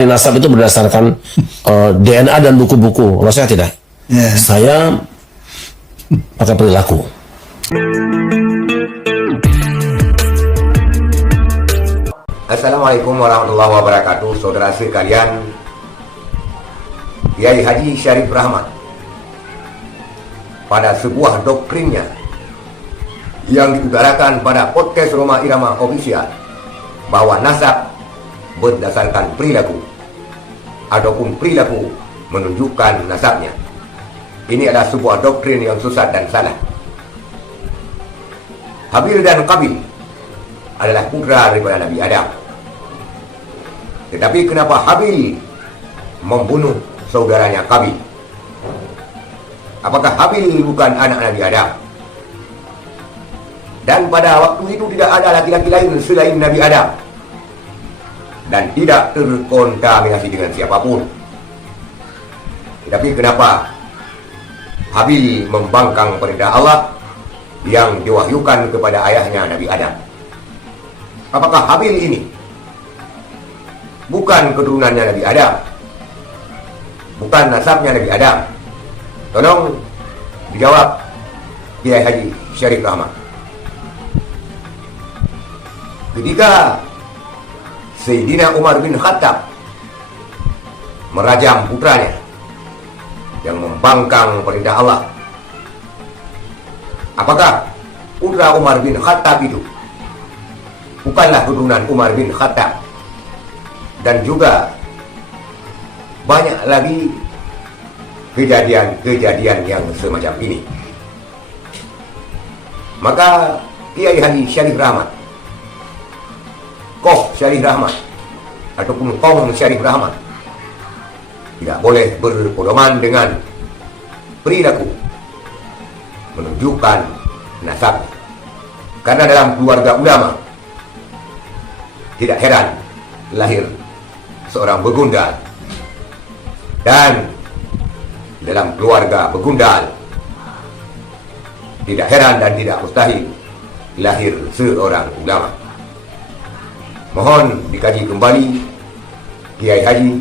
Nasab itu berdasarkan DNA dan buku-buku. Kalau saya tidak. Ya. Saya pakai perilaku. Assalamualaikum warahmatullahi wabarakatuh. Saudara sekalian, Kiai Haji Syarif Rahmat pada sebuah doktrinnya yang diutarakan pada podcast Roma Irama Official bahwa nasab berdasarkan perilaku ataupun perilaku menunjukkan nasabnya. Ini adalah sebuah doktrin yang sesat dan salah. Habil dan Qabil adalah putra daripada Nabi Adam. Tetapi kenapa Habil membunuh saudaranya Qabil? Apakah Habil bukan anak Nabi Adam? Dan pada waktu itu tidak ada laki-laki lain selain Nabi Adam, dan tidak terkontaminasi dengan siapapun. Tetapi kenapa Habil membangkang perintah Allah yang diwahyukan kepada ayahnya Nabi Adam? Apakah Habil ini bukan keturunannya Nabi Adam? Bukan nasabnya Nabi Adam? Tolong dijawab Kiai Haji Syarif Rahmat. Ketika Sayyidina Umar bin Khattab merajam putranya yang membangkang perintah Allah, apakah putra Umar bin Khattab itu bukanlah keturunan Umar bin Khattab? Dan juga banyak lagi kejadian-kejadian yang semacam ini. Maka Kiai Haji Syarif Rahmat, Koh Syarif Rahmat ataupun Kong Syarif Rahmat tidak boleh berpedoman dengan perilaku menunjukkan nasab. Karena dalam keluarga ulama tidak heran lahir seorang begundal, dan dalam keluarga begundal tidak heran dan tidak mustahil lahir seorang ulama. Mohon dikaji kembali Kiai Haji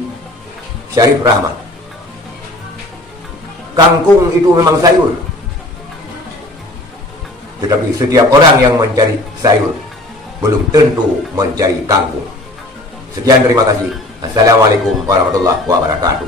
Syarif Rahmat. Kangkung itu memang sayur, tetapi setiap orang yang mencari sayur belum tentu mencari kangkung. Sekian, terima kasih. Assalamualaikum warahmatullahi wabarakatuh.